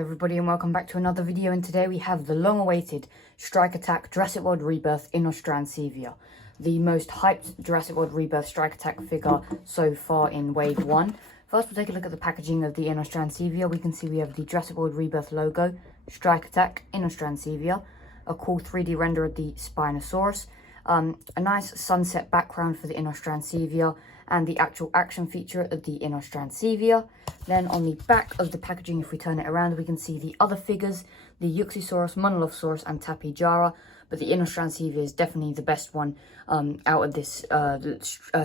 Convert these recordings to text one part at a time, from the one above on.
Hello everybody and welcome back to another video, and today we have the long-awaited Strike Attack Jurassic World Rebirth Inostrancevia, the most hyped Jurassic World Rebirth Strike Attack figure so far in Wave 1. First we'll take a look at the packaging of the Inostrancevia. We can see we have the Jurassic World Rebirth logo, Strike Attack Inostrancevia, a cool 3D render of the Spinosaurus, a nice sunset background for the Inostrancevia, and the actual action feature of the Inostrancevia. Then on the back of the packaging, if we turn it around, we can see the other figures, the Yuxisaurus, Monolophosaurus and Tapejara, but the Inostrancevia is definitely the best one out of this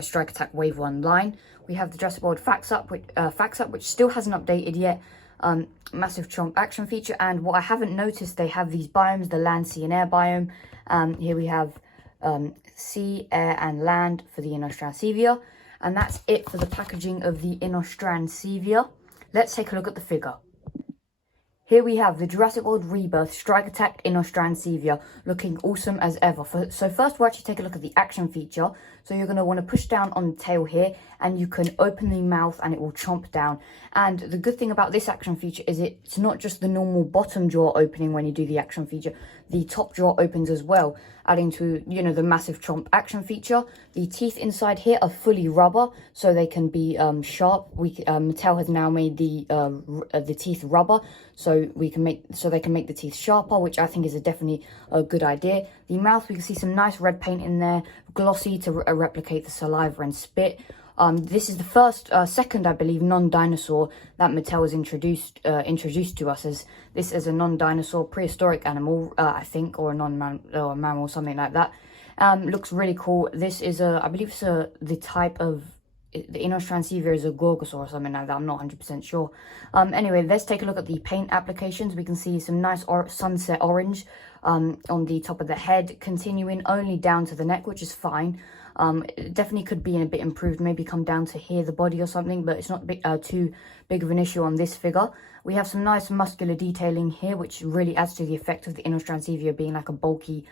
Strike Attack Wave 1 line. We have the Jurassic World Facts Up, which still hasn't updated yet, massive chomp action feature, and what I haven't noticed, they have these biomes, the land, sea and air biome. Here we have sea, air and land for the Inostrancevia. And that's it for the packaging of the Inostrancevia. Let's take a look at the figure. Here we have the Jurassic World Rebirth Strike Attack Inostrancevia, looking awesome as ever. So first we'll actually take a look at the action feature. So you're going to want to push down on the tail here, and you can open the mouth and it will chomp down. And the good thing about this action feature is it's not just the normal bottom jaw opening when you do the action feature. The top jaw opens as well, adding to, you know, the massive chomp action feature. The teeth inside here are fully rubber, so they can be sharp. Mattel has now made the teeth rubber, so they can make the teeth sharper, which I think is definitely a good idea. The mouth, we can see some nice red paint in there, glossy to replicate the saliva and spit. This is the second, I believe, non-dinosaur that Mattel has introduced to us as this is a non-dinosaur prehistoric animal, I think, or a mammal, something like that. Looks really cool. This is I believe it's the type of, the Inostrancevia is a Gorgosaur or something like that. I'm not 100% sure. Anyway, let's take a look at the paint applications. We can see some nice sunset orange on the top of the head, continuing only down to the neck, which is fine. It definitely could be a bit improved, maybe come down to here, the body or something, but it's not too big of an issue on this figure. We have some nice muscular detailing here, which really adds to the effect of the Inostrancevia being like a bulky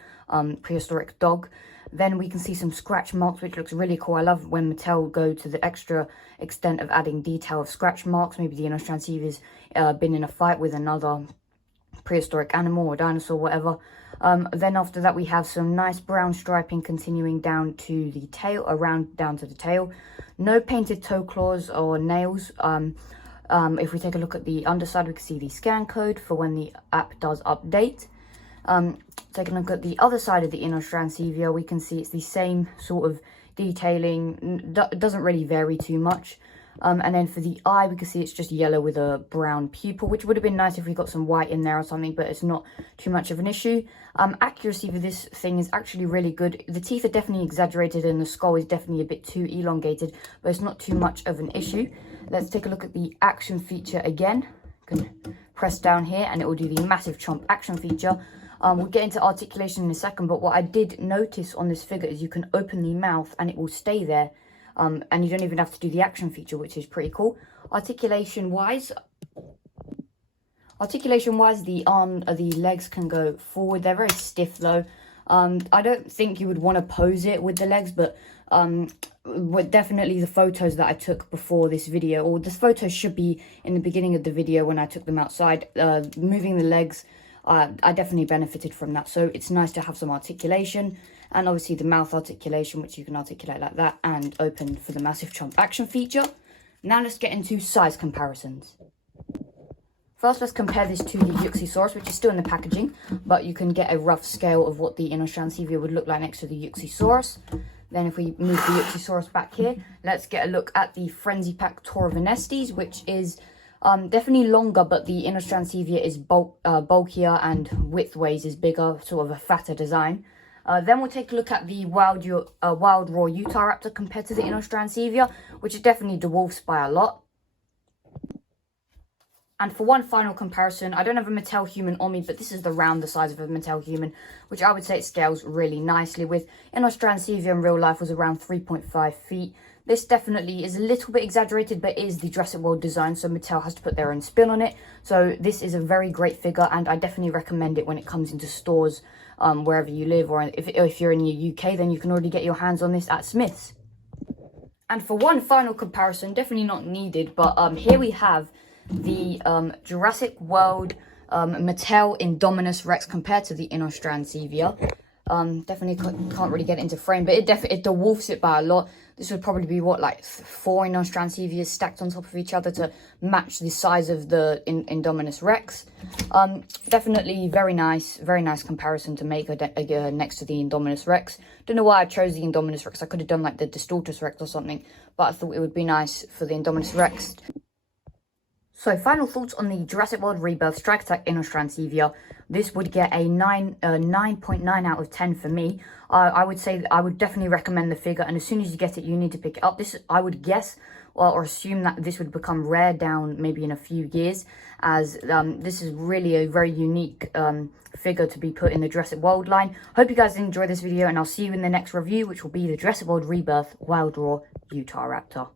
prehistoric dog. Then we can see some scratch marks, which looks really cool. I love when Mattel go to the extra extent of adding detail of scratch marks. Maybe the Inostrancevia has been in a fight with another prehistoric animal or dinosaur, whatever. Then after that, we have some nice brown striping continuing down to the tail, down to the tail. No painted toe claws or nails. If we take a look at the underside, we can see the scan code for when the app does update. Taking a look at the other side of the Inostrancevia, we can see it's the same sort of detailing. It doesn't really vary too much. And then for the eye, we can see it's just yellow with a brown pupil, which would have been nice if we got some white in there or something, but it's not too much of an issue. Accuracy for this thing is actually really good. The teeth are definitely exaggerated and the skull is definitely a bit too elongated, but it's not too much of an issue. Let's take a look at the action feature again. You can press down here and it will do the massive chomp action feature. We'll get into articulation in a second, but what I did notice on this figure is you can open the mouth and it will stay there. And you don't even have to do the action feature, which is pretty cool. Articulation wise, the legs can go forward. They're very stiff though. I don't think you would want to pose it with the legs, but definitely the photos that I took before this video, or the photos should be in the beginning of the video when I took them outside, moving the legs, I definitely benefited from that. So it's nice to have some articulation. And obviously the mouth articulation, which you can articulate like that and open for the massive chomp action feature. Now let's get into size comparisons. First, let's compare this to the Yuxisaurus, which is still in the packaging, but you can get a rough scale of what the Inostrancevia would look like next to the Yuxisaurus. Then if we move the Yuxisaurus back here, let's get a look at the Frenzy Pack Taurovenestes, which is definitely longer, but the Inostrancevia is bulkier and width-wise is bigger, sort of a fatter design. Then we'll take a look at the Wild Raw Utahraptor compared to the Inostrancevia, which is definitely dwarfs by a lot. And for one final comparison, I don't have a Mattel human on me, but this is around the size of a Mattel human, which I would say it scales really nicely with. Inostrancevia in real life was around 3.5 feet. This definitely is a little bit exaggerated, but it is the Jurassic World design, so Mattel has to put their own spin on it. So this is a very great figure, and I definitely recommend it when it comes into stores wherever you live, or if you're in the UK, then you can already get your hands on this at Smith's. And for one final comparison, definitely not needed, but here we have the Jurassic World Mattel Indominus Rex compared to the Inostrancevia. Definitely can't really get it into frame, but it dwarfs it by a lot. This would probably be what, like 4 Inostrancevias stacked on top of each other to match the size of the Indominus Rex. Definitely very nice comparison to make next to the Indominus Rex. Don't know why I chose the Indominus Rex. I could have done like the Distortus Rex or something, but I thought it would be nice for the Indominus Rex. So, final thoughts on the Jurassic World Rebirth Strike Attack Inostrancevia. This would get a 9.9 out of 10 for me. I would say that I would definitely recommend the figure, and as soon as you get it, you need to pick it up. This, I would guess, or assume that this would become rare down maybe in a few years, as this is really a very unique figure to be put in the Jurassic World line. Hope you guys enjoyed this video, and I'll see you in the next review, which will be the Jurassic World Rebirth Wild Raw Utah Raptor.